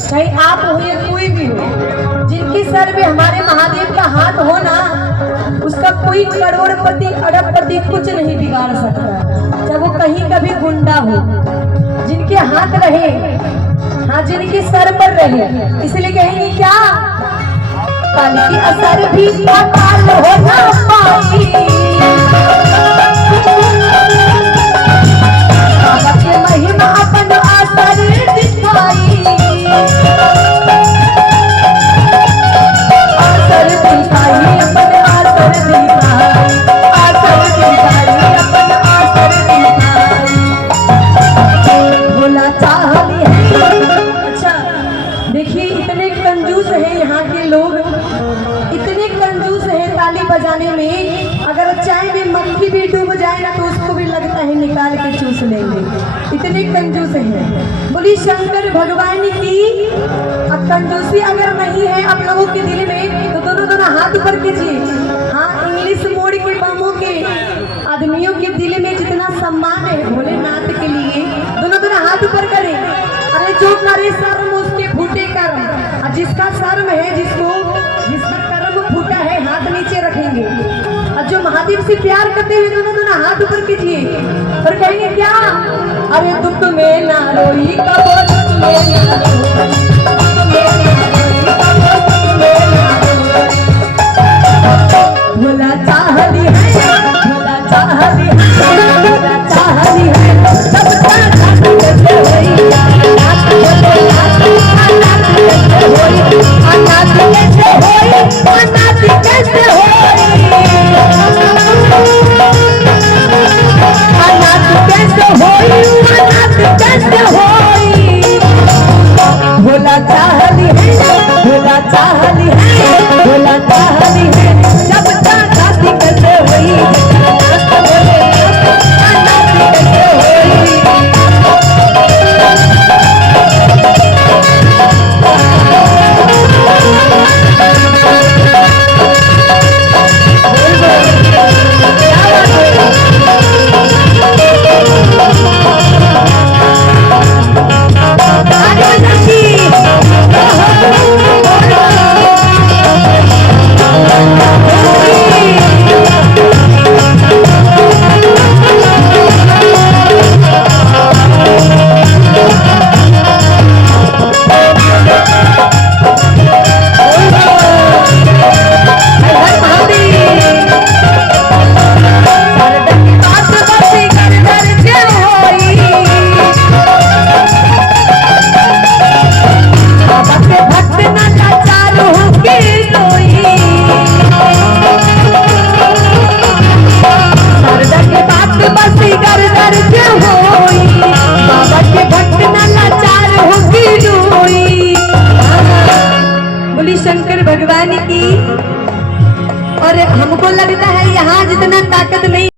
चाहे आप हो या कोई भी हो, जिनके सर में हमारे महादेव का हाथ हो ना, उसका कोई करोड़पति अरबपति कुछ नहीं बिगाड़ सकता। चाहे वो कहीं का भी गुंडा हो, जिनके हाथ रहे, हाँ जिनके सर पर रहे, इसलिए कहेंगे क्या, काल की असर भी काल हो ना पाई, बाबा के महिमा अपन असर दिखाई, असर दिखाई अपन असर दिखाई, असर दिखाई अपन असर दिखाई, बोला चाहली है। अच्छा देखिए, इतने कंजूस है यहाँ के लोग, इतने कंजूस है ताली बजाने में, अगर चाय में मक्खी भी डूब जाए ना तो उसको भी लगता है निकाल के चूस लेंगे, इतने कंजूस है। बोली शंकर भगवान की। अब कंजूसी अगर नहीं है आप लोगों के दिल में तो दोनों हाथ ऊपर कीजिए। हाँ, इंग्लिश मोड़ के बमों के आदमियों के दिल में जितना सम्मान है भोलेनाथ के लिए, दोनों हाथ ऊपर करें। अरे जो करे शर्म उसके फूटे कर्म, और जिसका शर्म है, जिसका कर्म फूटा है, हाथ नीचे रखेंगे। और जो महादेव से प्यार करते हुए दोनों हाथ ऊपर कीजिए और कहेंगे क्या, अरे दुख में ना रोई कबो, दुख में ना रोई, भोला चाहली है, भोला चाहली है, भोला चाहली है, सब नाच कैसे होई, नाच कैसे होई, नाच कैसे होई, नाच कैसे होई, नाच कैसे होई, भोला चाहली है, भोला चाहली है, भोला चाहली है, जब नाच कैसे होई, नाच कैसे होई, शंकर भगवान की। और हमको लगता है यहाँ जितना ताकत नहीं